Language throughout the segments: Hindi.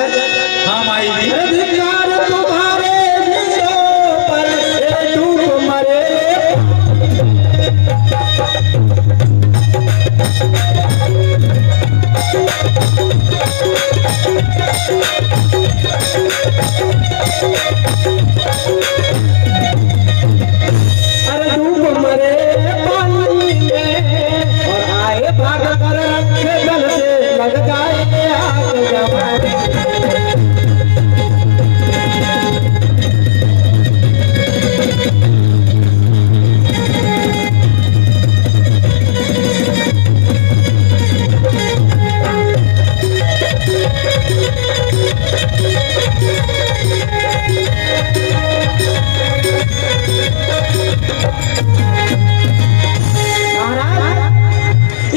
हाँ माई जी। अधिकार तुम्हारे वीरों पर ये डूब मरे। अरे डूब मरे पानी में और आए भाग कर रखे गल से लग गए आग जवानी।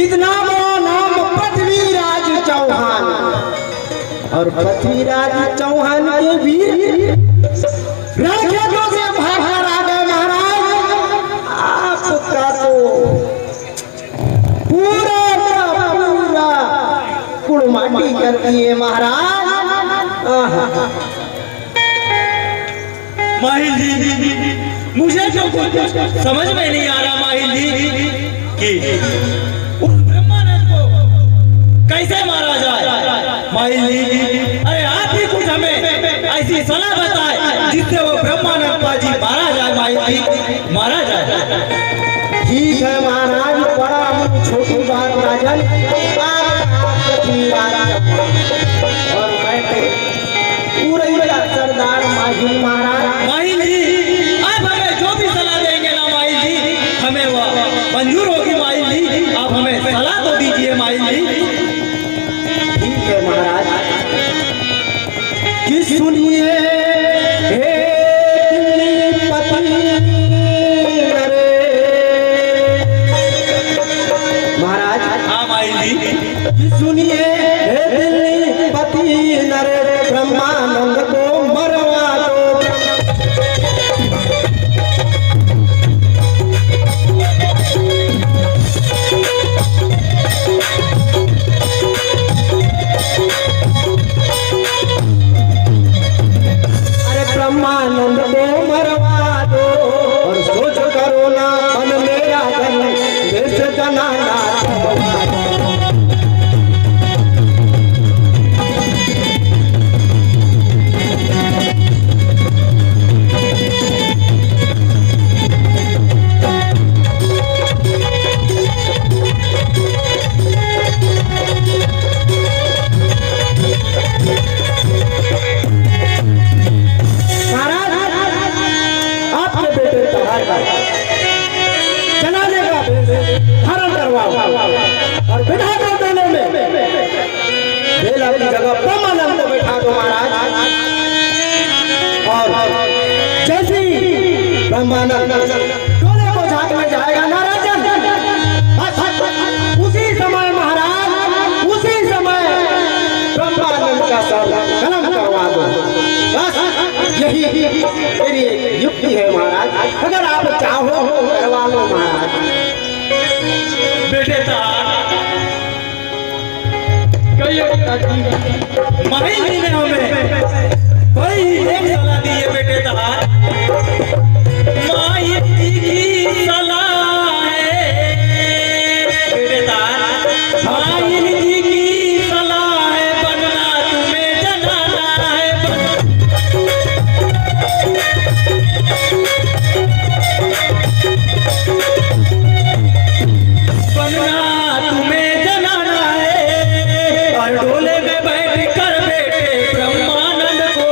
इतना बड़ा नाम पृथ्वीराज चौहान और पृथ्वीराज चौहान के वीर राजों से भागा राजा महाराज। आपका तो पूरा का पूरा कुड़माटी कर दिए महाराज। माहिल जी, मुझे जो कुछ समझ में नहीं आ रहा माहिल जी कि उस ब्रह्मानंद को कैसे मारा जाए। माहिल जी, अरे आप ही कुछ हमें ऐसी सलाह बताए जिससे वो ब्रह्मानंद पाजी मारा जाए। माहिल जी, मारा जाए। ठीक है महाराज, बड़ा छोटी बात राजन। और मैं पूरा सरदार माहिल महाराज। माहिल जी, आप हमें जो भी सलाह देंगे ना माहिल जी, हमें वो मंजूर होगी। माहिल जी, आप हमें सलाह तो दीजिए। माहिल जी, ठीक है महाराज। कि सुनिए हे दिल्ली पति नरे। महाराज, हाँ माहिल जी, कि सुनिए हे दिल्ली पति नरे। ब्रह्मानंद को मरवा दो। ब्रह्मानंद को मरवा दो और सोच करो ना मन मेरा धन देश जनाना। जनाने का धारण करवाओ और बिठा दो दोनों में। बेला की जगह ब्रह्मानंद को बैठा दो महाराज। और जैसे ही ब्रह्मानंद डोले को झांक में जाएगा ना राजन, उसी समय महाराज, उसी समय ब्रह्मानंद का सर कलम करवा दो। बस यही मेरी युक्ति है महाराज। अगर आप चाहो करवा लो महाराज। बेटे माहिल जी ने हमें बड़ी एक सलाह दी है। बेटे माहिल जी की सलाह है। बेटे माहिल जी की सलाह है, बनना तुम्हें जनाना है। बनना तुम्हें जनाना है और डोले में बैठ कर बेटे ब्रह्मानंद को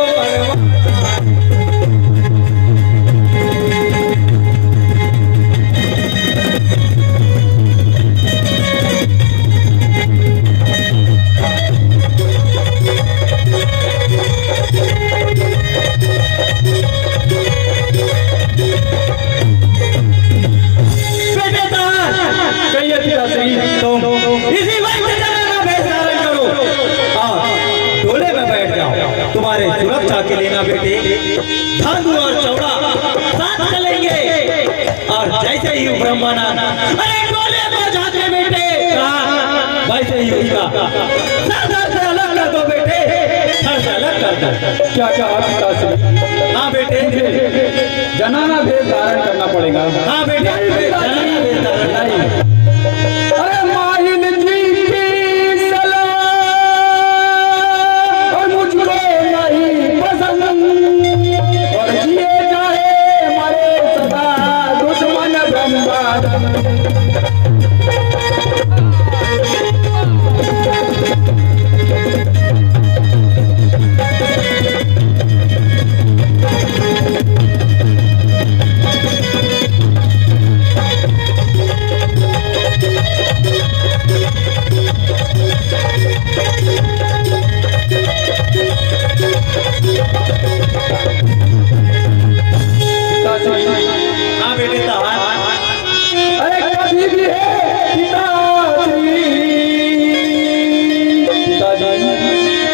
तुम्हारे सुरक्षा के लेना बेटे धांधु और चौड़ा साथ चलेंगे। और जैसे ही ब्रह्मानंद अरे डोले को जाते बेटे वैसे ही उसका सर से अलग कर दो बेटे। क्या कहा पिताश्री? हाँ बेटे, जनाना भेष धारण करना पड़ेगा। हाँ बेटे, जनाना भेष धारण। नहीं, अरे माहिल जी की सलाह और मुझको नहीं पसंद, और जिए चाहे मरे सदा दुश्मन ब्रह्मांड। हाँ बेटे, अरे कभी भी है पिताजी,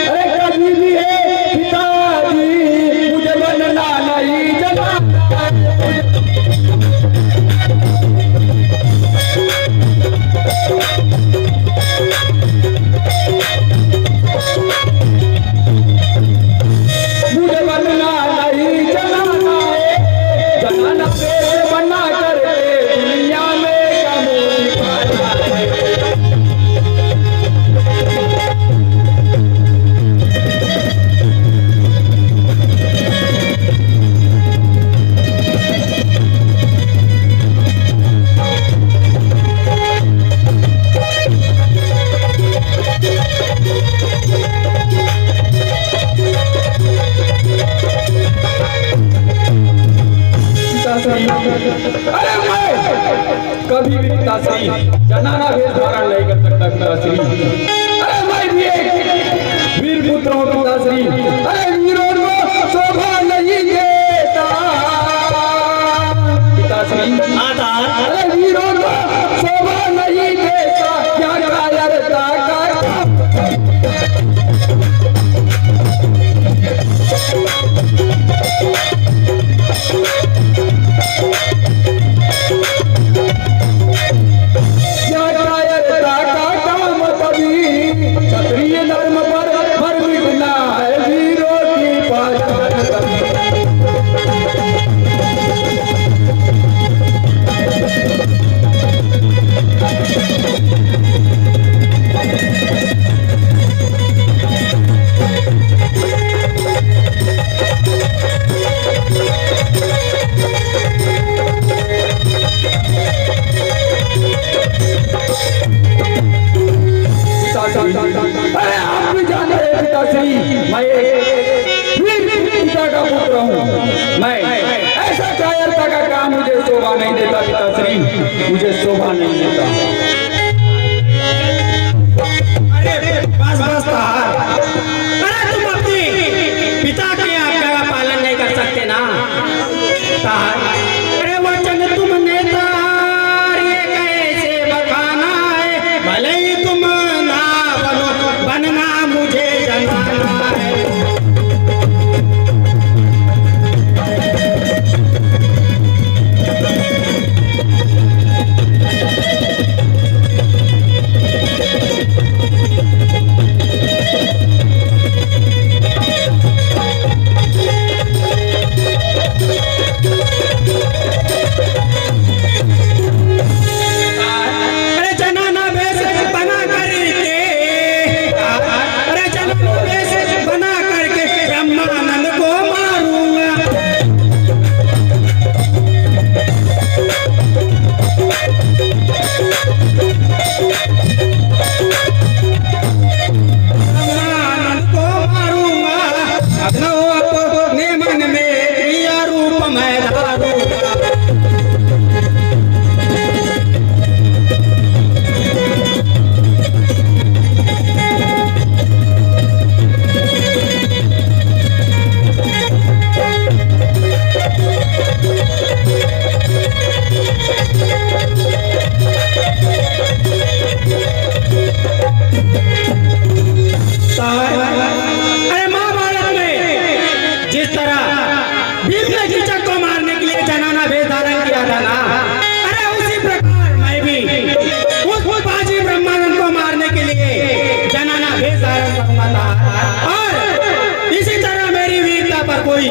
अरे कभी भी है पिताजी, मुझे बनना नहीं जमा। मुझे बनना नहीं जमाना, जमाना पे बना करके दुनिया में कमोई पाया है। अरे मैं कभी भी पिताश्री जनाना भेष धारण नहीं कर सकता पिताश्री। अरे मैं भी एक वीर पुत्र हूँ पिताश्री। अरे वीरों को शोभा नहीं देता पिताश्री। अरे वीरों को शोभा नहीं देता, क्या कायरता का काम कभी क्षत्रिय धर्म पर मर मिटना है वीरों की पहचान। अरे आप भी जानते हैं पिताश्री, मैं वीर पिता का पुत्र हूँ। मैं ऐसा कायरता का काम मुझे शोभा नहीं देता पिताश्री, मुझे शोभा नहीं देता। अरे बस बस तार, अरे तुम अपने पिता के आज्ञा का पालन नहीं कर सकते ना तार। अरे वचन तुमने तार ये कैसे बखाना है, भले ही तुम ना बनो, बनना मुझे जनाना है।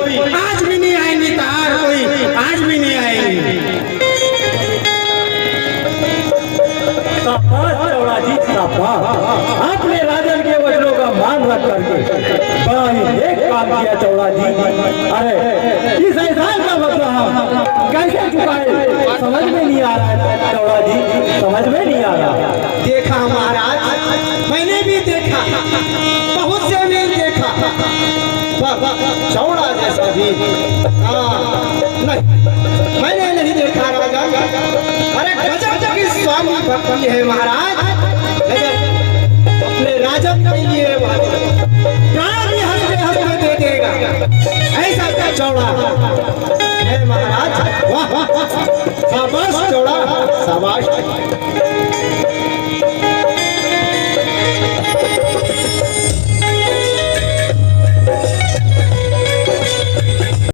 आज भी नहीं आएंगी तार कोई, आज भी नहीं आएंगी। शाबाश चौड़ा जी, शाबाश। आपने राजन के वचनों का मान रख करके बड़ा ही नेक काम किया चौड़ा जी। अरे इस एहसान का बदला हम कैसे चुकाए समझ में नहीं आ रहा है चौड़ा जी, समझ में नहीं आ रहा। देखा महाराज, मैंने भी देखा, बहुत से ने देखा, चौड़ा जैसा भी नहीं, मैंने नहीं देखा राजा। अरे गजब की स्वामी भक्ति है महाराज, गजब। अपने राजा के लिए प्राण भी हंसते हंसते दे देगा, ऐसा क्या चौड़ा है महाराज। वाह वाह, शाबाश चौड़ा, शाबाश।